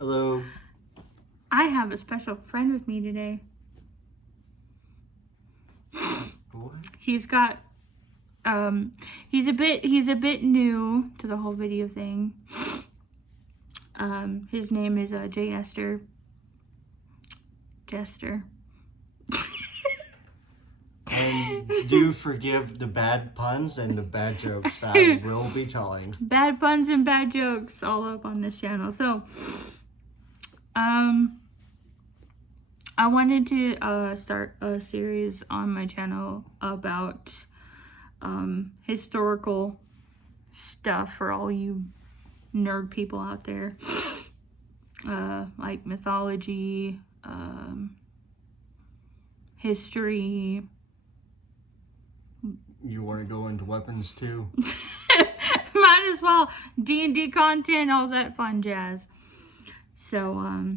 Hello. I have a special friend with me today. What? He's got he's a bit new to the whole video thing. His name is Jester. And do forgive the bad puns and the bad jokes that I will be telling. Bad puns and bad jokes all up on this channel. So, I wanted to start a series on my channel about historical stuff for all you nerd people out there. Like mythology, history. You want to go into weapons too? Might as well. D&D content, all that fun jazz. So,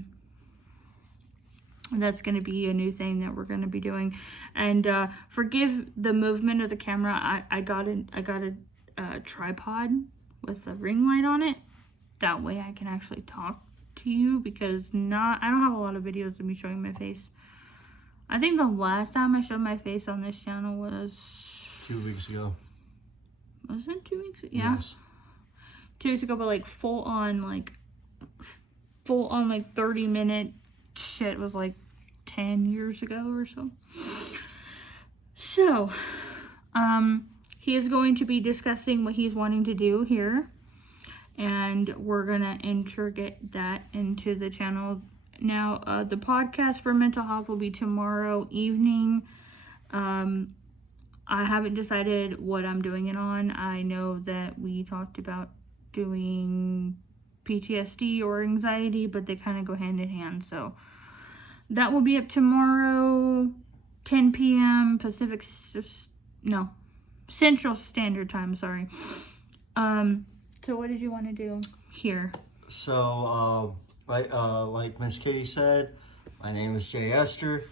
that's going to be a new thing that we're going to be doing. And forgive the movement of the camera. I got a tripod with a ring light on it. That way I can actually talk to you, because I don't have a lot of videos of me showing my face. I think the last time I showed my face on this channel was 2 weeks ago. Was it 2 weeks? Yeah. Yes. 2 weeks ago, but like full on like 30-minute shit was like 10 years ago or so. So, he is going to be discussing what he's wanting to do here, and we're gonna integrate that into the channel. Now, the podcast for mental health will be tomorrow evening. I haven't decided what I'm doing it on. I know that we talked about doing PTSD or anxiety, but they kind of go hand in hand. So that will be up tomorrow, 10 p.m. Central Standard Time, sorry. So what did you want to do here? So, like Miss Kitty said, my name is Jay Esther.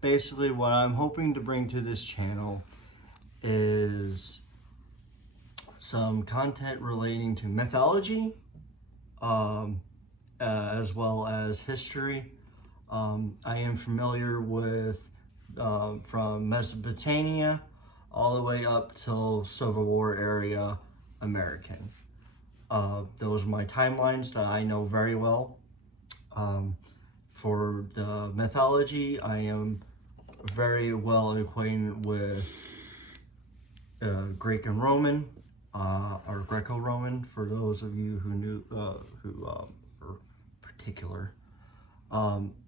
Basically, what I'm hoping to bring to this channel is some content relating to mythology, as well as history. I am familiar with from Mesopotamia all the way up till Civil War area American. Those are my timelines that I know very well. For the mythology, I am very well acquainted with Greek and Roman, or Greco-Roman, for those of you who knew, who are particular,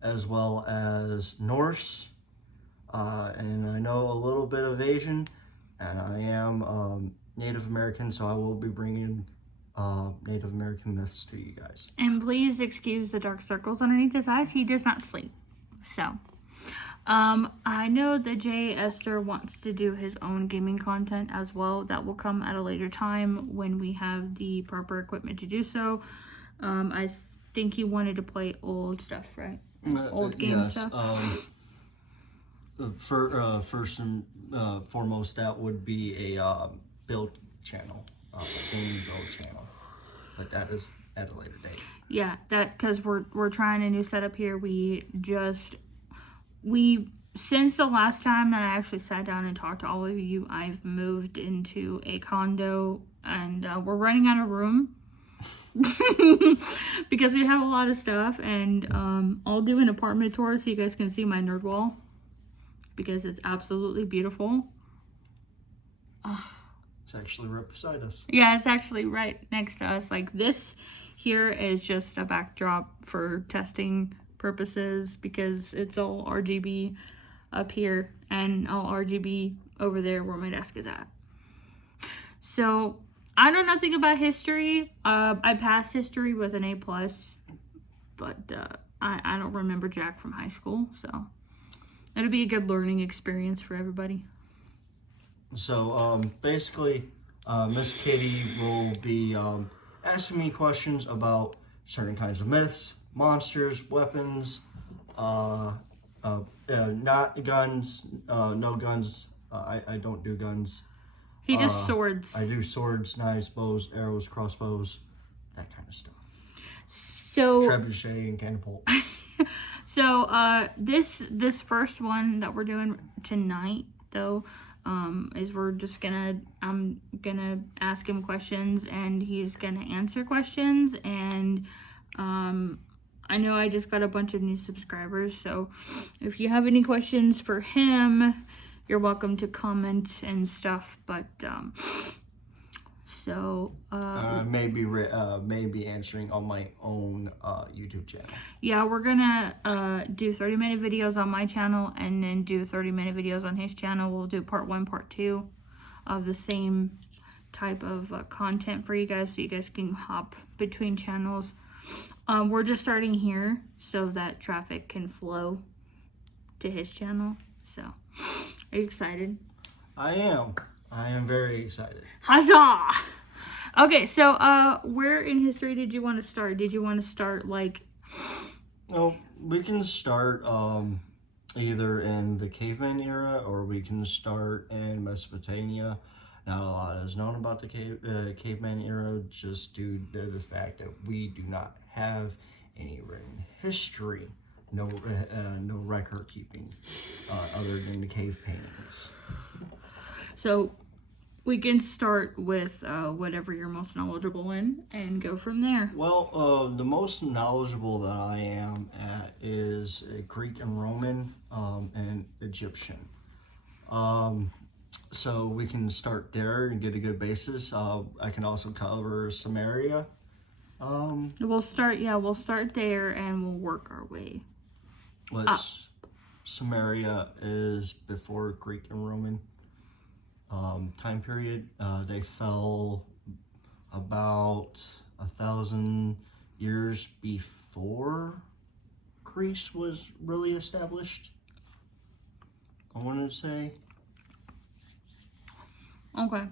as well as Norse, and I know a little bit of Asian, and I am Native American, so I will be bringing Native American myths to you guys. And please excuse the dark circles underneath his eyes. He does not sleep. So, I know that Jay Esther wants to do his own gaming content as well. That will come at a later time when we have the proper equipment to do so. I think he wanted to play old stuff, right? Old game stuff. First and foremost, that would be a build channel, gaming build channel. But that is at a later date. Yeah, because we're trying a new setup here. Since the last time that I actually sat down and talked to all of you, I've moved into a condo, and we're running out of room because we have a lot of stuff. And I'll do an apartment tour so you guys can see my nerd wall, because it's absolutely beautiful. It's actually right beside us. Yeah, it's actually right next to us. Like, this here is just a backdrop for testing purposes, because it's all RGB up here and all RGB over there where my desk is at. So I know nothing about history. I passed history with an A+, but I don't remember jack from high school, so it'll be a good learning experience for everybody. So, basically, Miss Kitty will be asking me questions about certain kinds of myths, monsters, weapons, not guns, no guns. I don't do guns. He does swords. I do swords, knives, bows, arrows, crossbows, that kind of stuff. So trebuchet and catapult. So this first one that we're doing tonight though, is I'm gonna ask him questions and he's gonna answer questions, and I know I just got a bunch of new subscribers, so if you have any questions for him, you're welcome to comment and stuff. But maybe answering on my own YouTube channel. Yeah, we're gonna do 30-minute videos on my channel and then do 30-minute videos on his channel. We'll do part 1, part 2 of the same type of content for you guys, so you guys can hop between channels. We're just starting here so that traffic can flow to his channel. So, are you excited? I am very excited. Huzzah! Okay, so where in history did you want to start? Did you want to start like... No, we can start either in the caveman era or we can start in Mesopotamia. Not a lot is known about the caveman era, just due to the fact that we do not have any written history, no record keeping, other than the cave paintings. So we can start with whatever you're most knowledgeable in and go from there. Well, the most knowledgeable that I am at is Greek and Roman and Egyptian. So we can start there and get a good basis. I can also cover Samaria. We'll start there and we'll work our way. Samaria is before Greek and Roman time period. They fell about 1,000 years before Greece was really established, I wanted to say. Okay,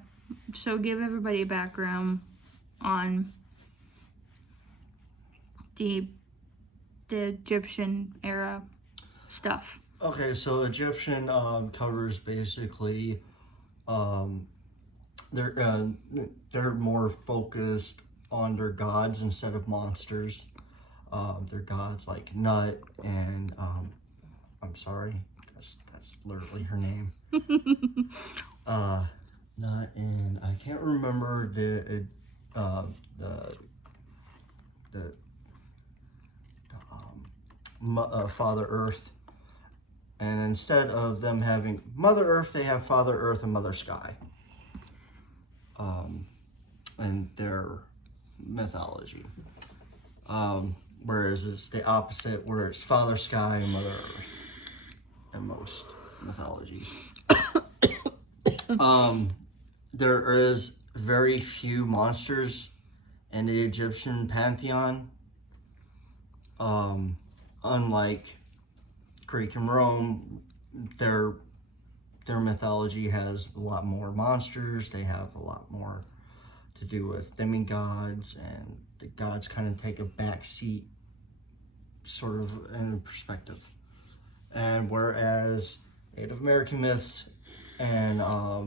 so give everybody a background on the Egyptian era stuff. Okay, so Egyptian covers basically they're more focused on their gods instead of monsters. Their gods like Nut and I'm sorry, that's literally her name. Nut, and I can't remember the Father Earth. And instead of them having Mother Earth, they have Father Earth and Mother Sky. And their mythology. Whereas it's the opposite, where it's Father Sky and Mother Earth in most mythologies. There is very few monsters in the Egyptian pantheon. Unlike Greek and Rome, their mythology has a lot more monsters. They have a lot more to do with demigods, and the gods kind of take a back seat, sort of in perspective. And whereas Native American myths and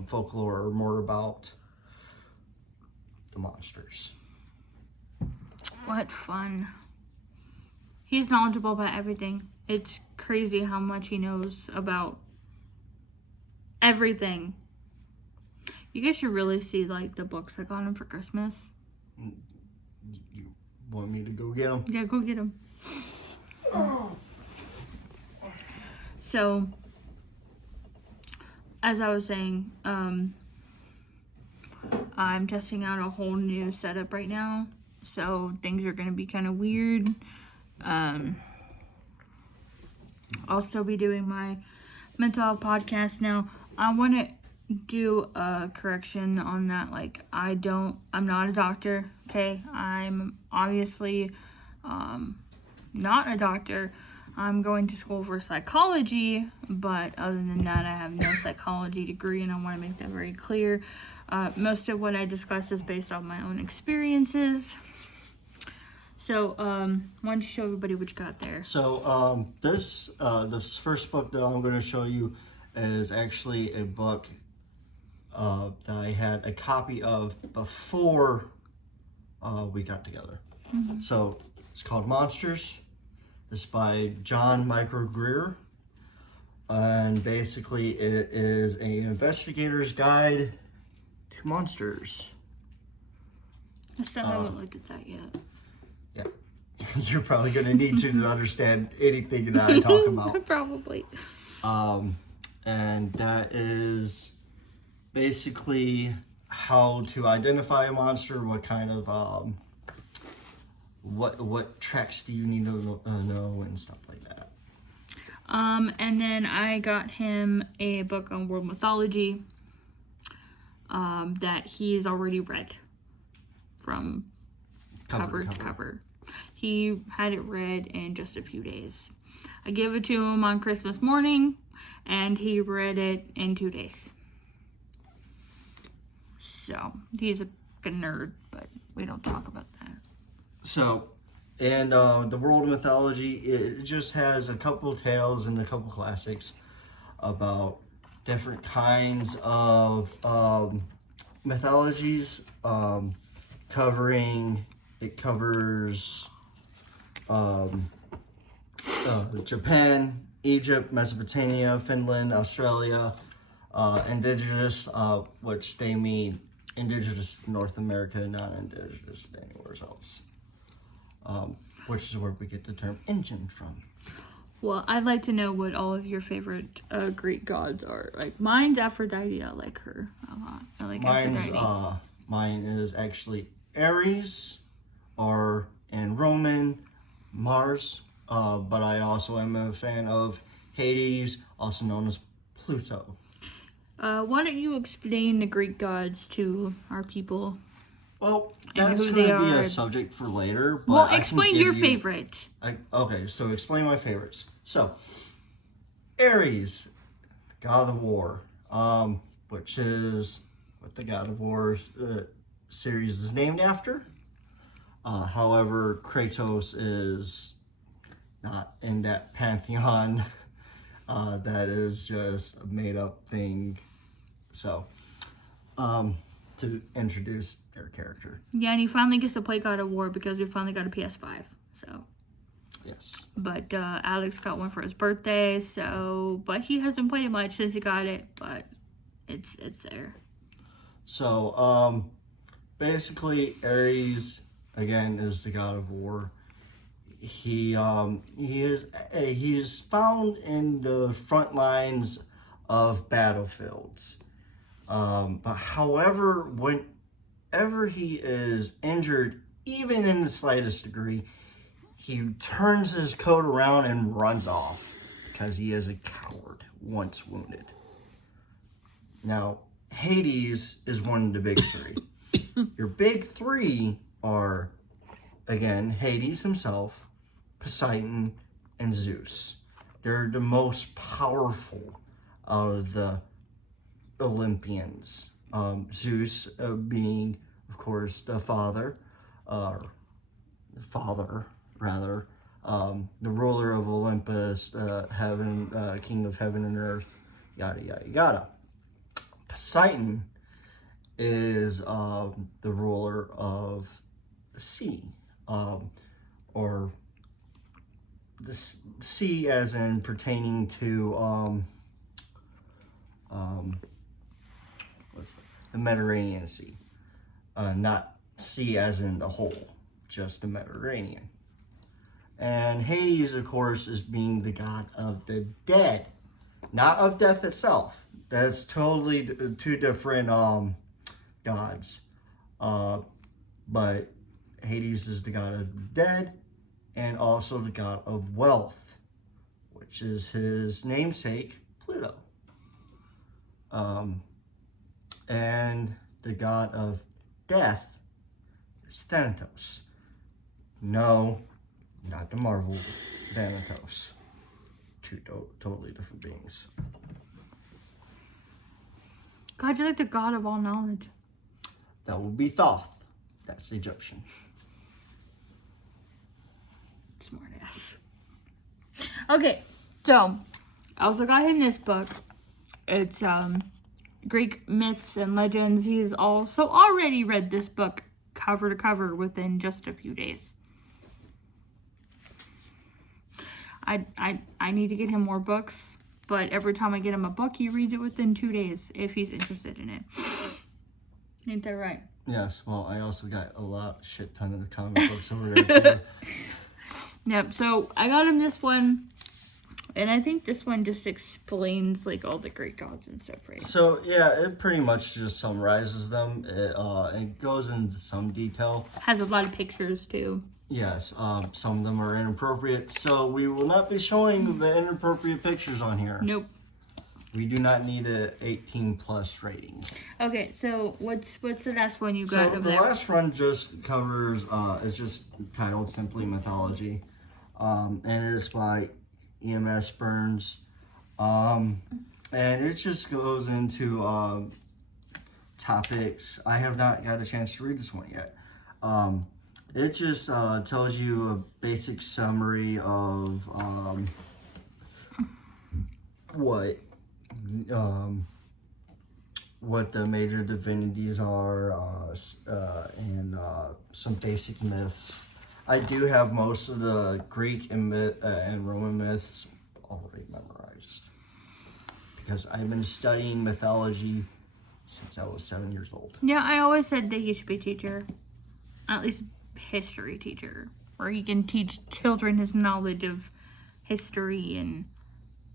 folklore are more about the monsters. What fun. He's knowledgeable about everything. It's crazy how much he knows about everything. You guys should really see like the books I got him for Christmas. You want me to go get them? Yeah, go get them. So, as I was saying, I'm testing out a whole new setup right now, so things are going to be kind of weird. I'll still be doing my mental health podcast now. I want to do a correction on that. Like, I'm not a doctor, okay? I'm obviously not a doctor. I'm going to school for psychology, but other than that, I have no psychology degree, and I want to make that very clear. Most of what I discuss is based on my own experiences. So, why don't you show everybody what you got there? So, this first book that I'm going to show you is actually a book that I had a copy of before we got together. Mm-hmm. So, It's called Monsters. It's by John Michael Greer. And basically it is an investigator's guide to monsters. I still haven't looked at that yet. Yeah. You're probably going to need to understand anything that I talk about. Probably. And that is basically how to identify a monster, what kind of, what tracks do you need to know and stuff like that. And then I got him a book on world mythology, that he's already read from cover to cover. He had it read in just a few days. I gave it to him on Christmas morning, and he read it in 2 days. So, he's a nerd, but we don't talk about that. So, and the world of mythology, it just has a couple tales and a couple classics about different kinds of mythologies, it covers Japan, Egypt, Mesopotamia, Finland, Australia, indigenous, which they mean indigenous to North America, not indigenous to anywhere else. Which is where we get the term Indian from. Well, I'd like to know what all of your favorite Greek gods are. Like, mine's Aphrodite. I like her a lot. I like Aphrodite. Mine is actually Ares, or in Roman, Mars. But I also am a fan of Hades, also known as Pluto. Why don't you explain the Greek gods to our people? Well, that's going to be a subject for later. But well, explain your favorite. Okay, so explain my favorites. So, Ares, god of war, which is what the God of War series is named after. However, Kratos is not in that pantheon. That is just a made-up thing. So, to introduce their character. Yeah, and he finally gets to play God of War because we finally got a PS5. So. Yes. But Alex got one for his birthday, so but he hasn't played it much since he got it, but it's there. So, basically, Ares again is the God of War. He is found in the front lines of battlefields. But however, whenever he is injured, even in the slightest degree, he turns his coat around and runs off because he is a coward once wounded. Now, Hades is one of the big three. Your big three are, again, Hades himself, Poseidon, and Zeus. They're the most powerful of the Olympians. Zeus being, of course, the ruler of Olympus, king of heaven and earth, yada, yada, yada. Poseidon is the ruler of the sea, or the sea as in pertaining to the Mediterranean Sea, not sea as in the whole, just the Mediterranean. And Hades, of course, is being the god of the dead, not of death itself. That's totally two different gods. But Hades is the god of the dead and also the god of wealth, which is his namesake, Pluto. And the god of death is Thanatos. No, not the Marvel Thanatos. Two totally different beings. God, you're like the god of all knowledge. That would be Thoth. That's the Egyptian. Smart ass. Okay, so I also got him this book. It's Greek myths and legends. He's also already read this book cover to cover within just a few days. I need to get him more books, but every time I get him a book, he reads it within 2 days if he's interested in it. Ain't that right? Yes, well, I also got a shit ton of the comic books over there, too. Yep, so I got him this one, and I think this one just explains, like, all the Greek gods and stuff, right? So, yeah, it pretty much just summarizes them. It goes into some detail. Has a lot of pictures, too. Yes, some of them are inappropriate, so we will not be showing the inappropriate pictures on here. Nope. We do not need a 18+ rating. Okay, so what's the last one you got? So the last one just covers, it's just titled simply Mythology, and it is by EMS Burns, and it just goes into topics. I have not got a chance to read this one yet. It just tells you a basic summary of what the major divinities are, and some basic myths. I do have most of the Greek and Roman myths already memorized because I've been studying mythology since I was 7 years old. Yeah, I always said that he should be a teacher, at least history teacher, where he can teach children his knowledge of history and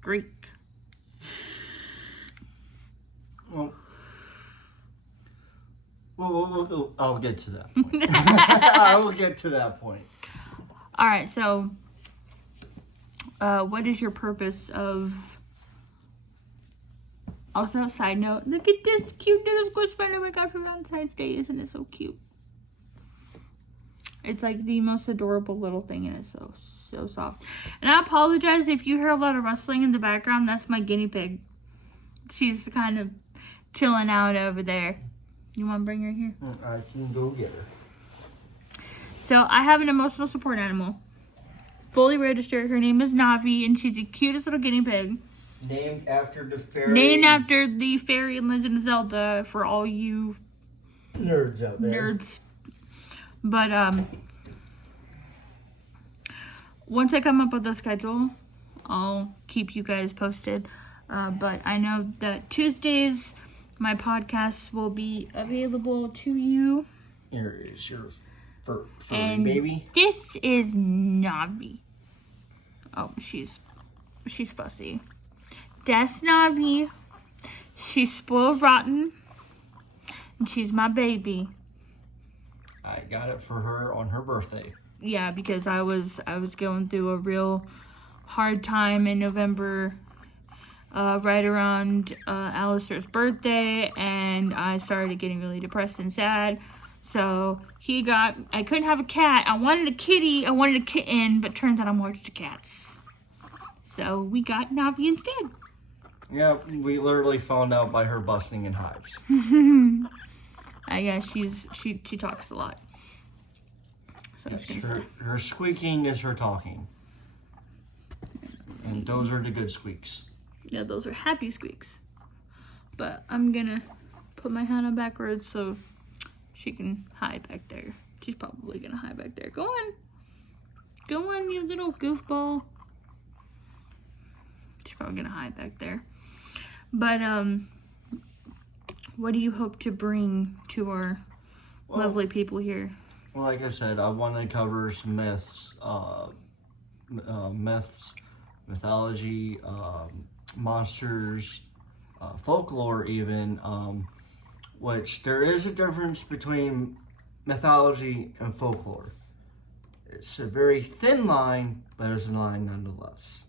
Greek. Well, I'll get to that point. I will get to that point. All right, so what is your purpose of... Also, side note, look at this cute little squishmallow we got for Valentine's Day. Isn't it so cute? It's like the most adorable little thing, and it's so soft. And I apologize if you hear a lot of rustling in the background. That's my guinea pig. She's kind of chilling out over there. You want to bring her here? I can go get her. So I have an emotional support animal, fully registered. Her name is Navi, and she's the cutest little guinea pig. Named after the fairy. Named after the fairy in Legend of Zelda for all you nerds out there. Nerds. But once I come up with a schedule, I'll keep you guys posted. But I know that Tuesdays my podcast will be available to you. Here is your furry and baby. This is Navi. Oh, she's fussy. That's Navi. She's spoiled rotten. And she's my baby. I got it for her on her birthday. Yeah, because I was going through a real hard time in November, right around Alistair's birthday, and I started getting really depressed and sad. So I couldn't have a cat. I wanted a kitty. I wanted a kitten, but turns out I'm allergic to cats. So we got Navi instead. Yeah, we literally found out by her busting in hives. Yeah, she talks a lot. So Yes, I was gonna say. her squeaking is her talking. And those are the good squeaks. Yeah, those are happy squeaks. But I'm gonna put my hand on backwards so she can hide back there. She's probably gonna hide back there. Go on, you little goofball. She's probably gonna hide back there. But what do you hope to bring to our lovely people here? Well, like I said, I want to cover some myths, mythology, monsters, folklore even, which there is a difference between mythology and folklore. It's a very thin line, but it's a line nonetheless.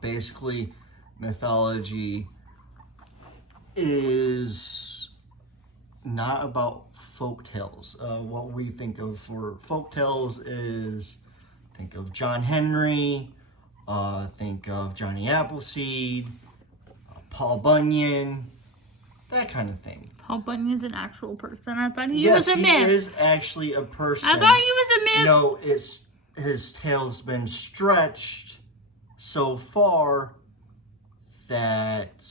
Basically, mythology is not about folk tales. What we think of for folk tales is think of John Henry, think of Johnny Appleseed, Paul Bunyan, that kind of thing. Paul Bunyan's an actual person. I thought he was a myth. Yes, he is actually a person. I thought he was a myth. No, his tale's been stretched so far that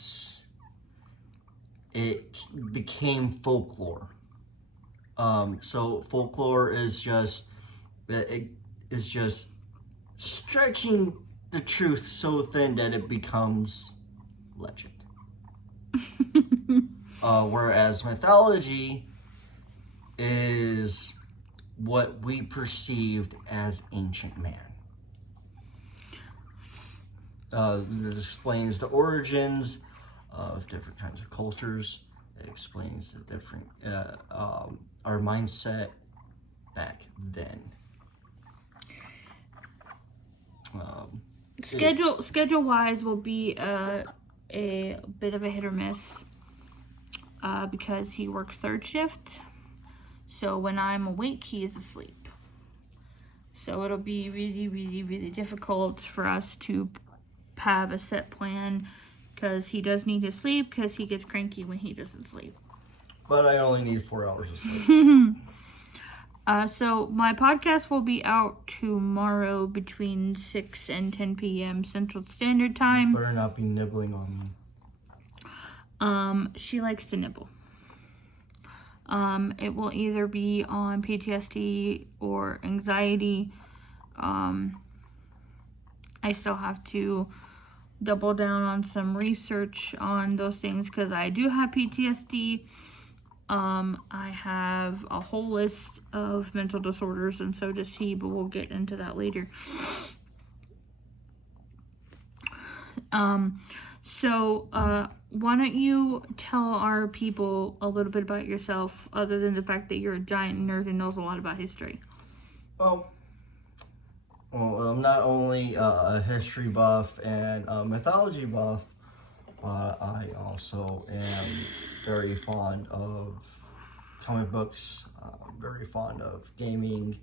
it became folklore. So folklore is just stretching the truth so thin that it becomes legend. Whereas mythology is what we perceived as ancient man. It explains the origins of different kinds of cultures. It explains the different our mindset back then. Schedule wise will be a bit of a hit or miss because he works third shift. So when I'm awake, he is asleep. So it'll be really, really, really difficult for us to have a set plan because he does need his sleep because he gets cranky when he doesn't sleep. But I only need 4 hours of sleep. So my podcast will be out tomorrow between 6 and 10 p.m. Central Standard Time. Better not be nibbling on me. She likes to nibble. It will either be on PTSD or anxiety. I still have to double down on some research on those things because I do have PTSD. I have a whole list of mental disorders, and so does he, but we'll get into that later. So why don't you tell our people a little bit about yourself, other than the fact that you're a giant nerd and knows a lot about history? Well, I'm not only a history buff and a mythology buff, but I also am very fond of comic books, very fond of gaming.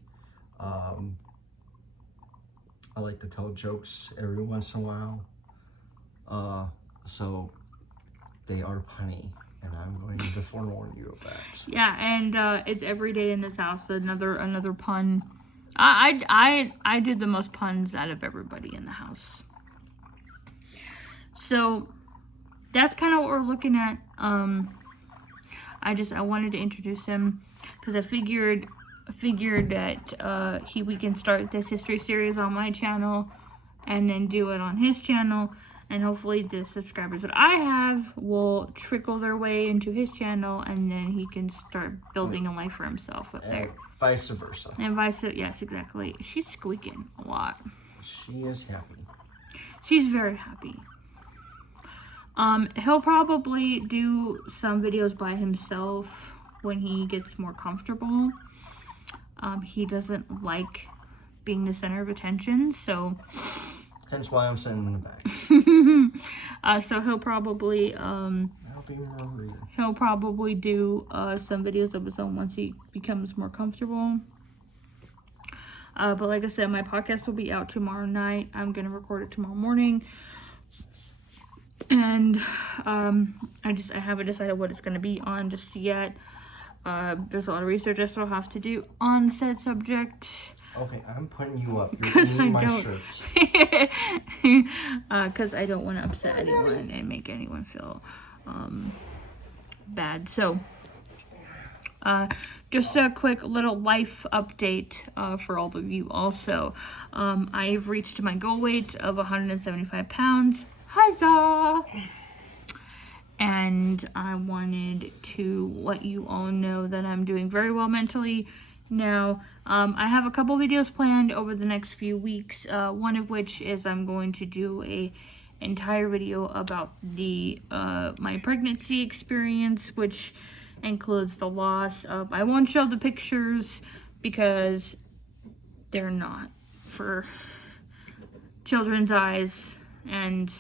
I like to tell jokes every once in a while. So they are punny, and I'm going to forewarn you of that. Yeah, and it's every day in this house. Another pun. I do the most puns out of everybody in the house. So that's kind of what we're looking at. I wanted to introduce him because I figured that we can start this history series on my channel and then do it on his channel, and hopefully the subscribers that I have will trickle their way into his channel, and then he can start building a life for himself up there. Vice versa. And yes, exactly. She's squeaking a lot. She is happy. She's very happy. He'll probably do some videos by himself when he gets more comfortable. He doesn't like being the center of attention, so hence why I'm sitting in the back. So he'll probably do some videos of his own once he becomes more comfortable. But like I said, my podcast will be out tomorrow night. I'm gonna record it tomorrow morning. And I haven't decided what it's going to be on just yet. There's a lot of research I still have to do on said subject. Okay, I'm putting you up. You're eating my shirts. Because I don't want to upset anyone and make anyone feel bad. So, just a quick little life update for all of you also. I've reached my goal weight of 175 pounds. Huzzah! And I wanted to let you all know that I'm doing very well mentally now. I have a couple videos planned over the next few weeks, one of which is I'm going to do a entire video about the my pregnancy experience, which includes the loss of, I won't show the pictures because they're not for children's eyes, and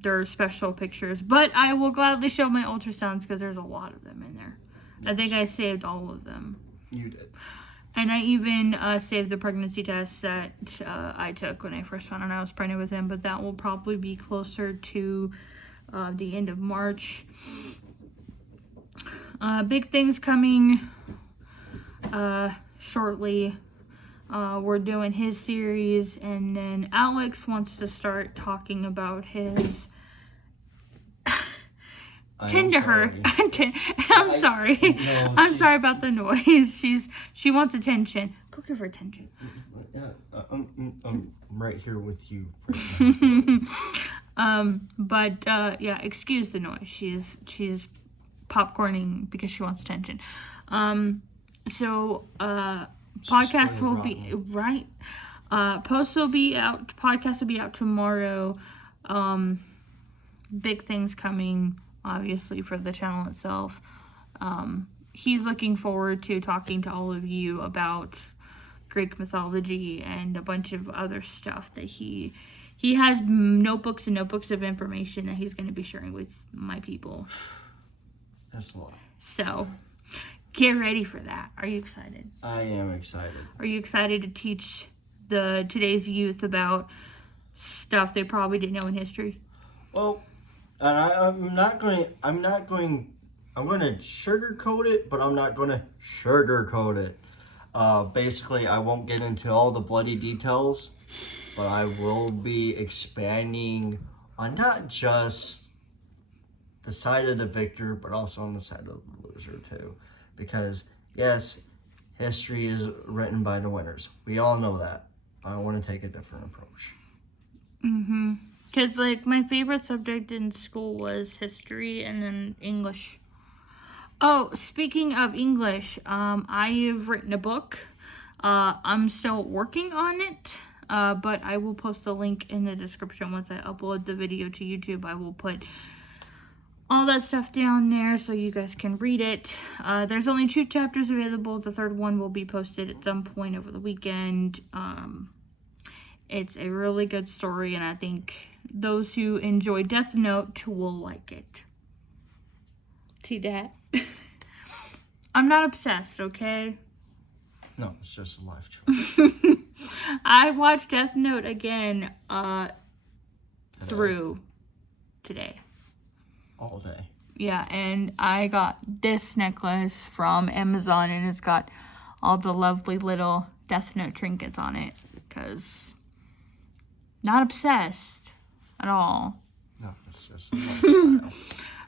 they're special pictures, but I will gladly show my ultrasounds because there's a lot of them in there. Yes. I think I saved all of them. You did. And I even saved the pregnancy test that I took when I first found out I was pregnant with him, but that will probably be closer to the end of March. Big things coming shortly. We're doing his series, and then Alex wants to start talking about his tend to her. sorry. I'm sorry. No, I'm sorry about the noise. She wants attention. Go give her attention. Yeah, I'm right here with you. Right now. Yeah, excuse the noise. She's popcorning because she wants attention. Podcast will be right. Posts will be out. Podcast will be out tomorrow. Big things coming, obviously, for the channel itself. He's looking forward to talking to all of you about Greek mythology and a bunch of other stuff that he has notebooks and notebooks of information that he's going to be sharing with my people. That's a lot. So, get ready for that. Are you excited? I am excited. Are you excited to teach today's youth about stuff they probably didn't know in history? Well, and I'm going to sugarcoat it, but I'm not going to sugarcoat it. Basically, I won't get into all the bloody details, but I will be expanding on not just the side of the victor, but also on the side of the loser too. Because yes, history is written by the winners. We all know that. I want to take a different approach. Because, my favorite subject in school was history and then English. Oh, speaking of English, I've written a book. I'm still working on it, but I will post a link in the description once I upload the video to YouTube. I will put all that stuff down there so you guys can read it. There's only 2 chapters available. The 3rd one will be posted at some point over the weekend. It's a really good story, and I think those who enjoy Death Note will like it. See that? I'm not obsessed, okay? No, it's just a life choice. I watched Death Note again through today. All day. Yeah, and I got this necklace from Amazon, and it's got all the lovely little Death Note trinkets on it, because not obsessed at all. No, it's just a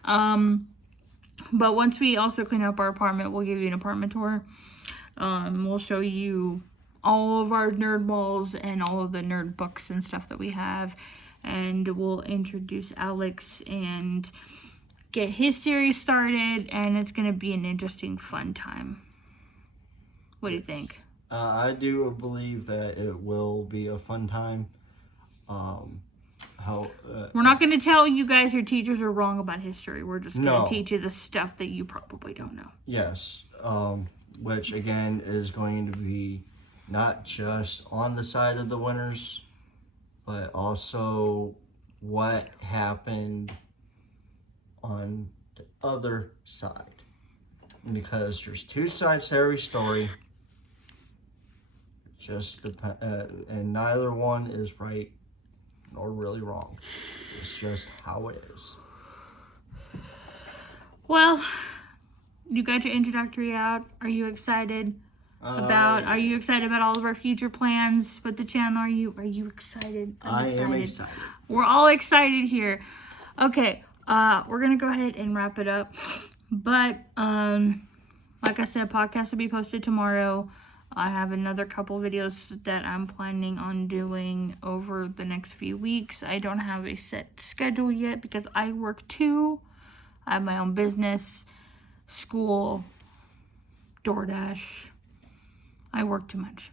lifestyle. But once we also clean up our apartment, we'll give you an apartment tour. We'll show you all of our nerd balls and all of the nerd books and stuff that we have. And we'll introduce Alex and get his series started. And it's going to be an interesting, fun time. What do you think? I do believe that it will be a fun time. We're not going to tell you guys your teachers are wrong about history. We're just going to teach you the stuff that you probably don't know. Yes, which again is going to be not just on the side of the winners, but also what happened on the other side. Because there's 2 sides to every story. Just and neither one is right or really wrong. It's just how it is. Well, you got your introductory out. Are you excited Are you excited about all of our future plans with the channel? Are you excited? I am excited. We're all excited here. Okay, we're gonna go ahead and wrap it up. But like I said, podcast will be posted tomorrow. I have another couple videos that I'm planning on doing over the next few weeks. I don't have a set schedule yet because I work too. I have my own business, school, DoorDash. I work too much.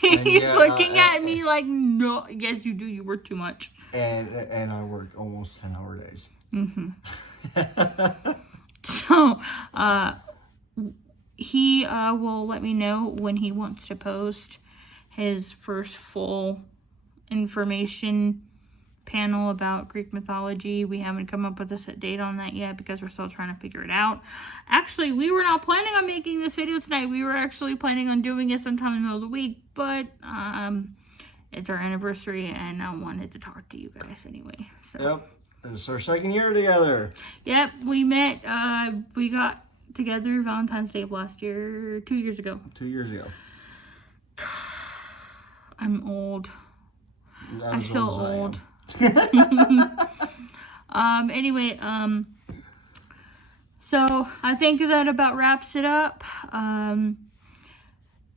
He's looking at me like, no, yes you do, you work too much. And I work almost 10-hour days. Mm-hmm. So, he will let me know when he wants to post his first full information panel about Greek mythology. We haven't come up with a set date on that yet because we're still trying to figure it out. Actually, we were not planning on making this video tonight. We were actually planning on doing it sometime in the middle of the week, but it's our anniversary and I wanted to talk to you guys anyway. So. Yep, it's our 2nd year together. Yep, we met, we got together Valentine's Day of last year, 2 years ago. 2 years ago. I'm old. I feel old. Anyway, so I think that about wraps it up.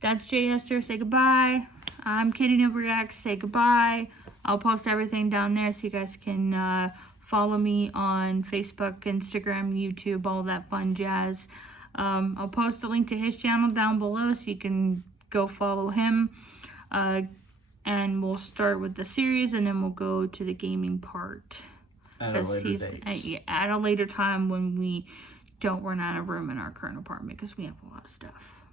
That's J. Esther. Say goodbye. I'm kittynibblereacts. Say goodbye. I'll post everything down there so you guys can follow me on Facebook, Instagram, YouTube, all that fun jazz. I'll post a link to his channel down below so you can go follow him. And we'll start with the series and then we'll go to the gaming part. At a later date. At a later time when we don't run out of room in our current apartment because we have a lot of stuff.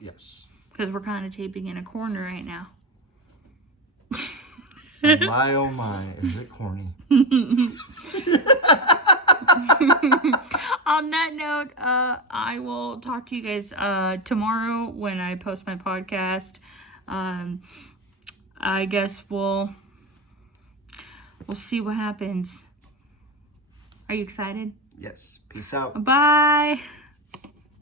Yes. Because we're kind of taping in a corner right now. My oh my, is it corny? On that note, I will talk to you guys tomorrow when I post my podcast. I guess we'll see what happens. Are you excited? Yes. Peace out. Bye.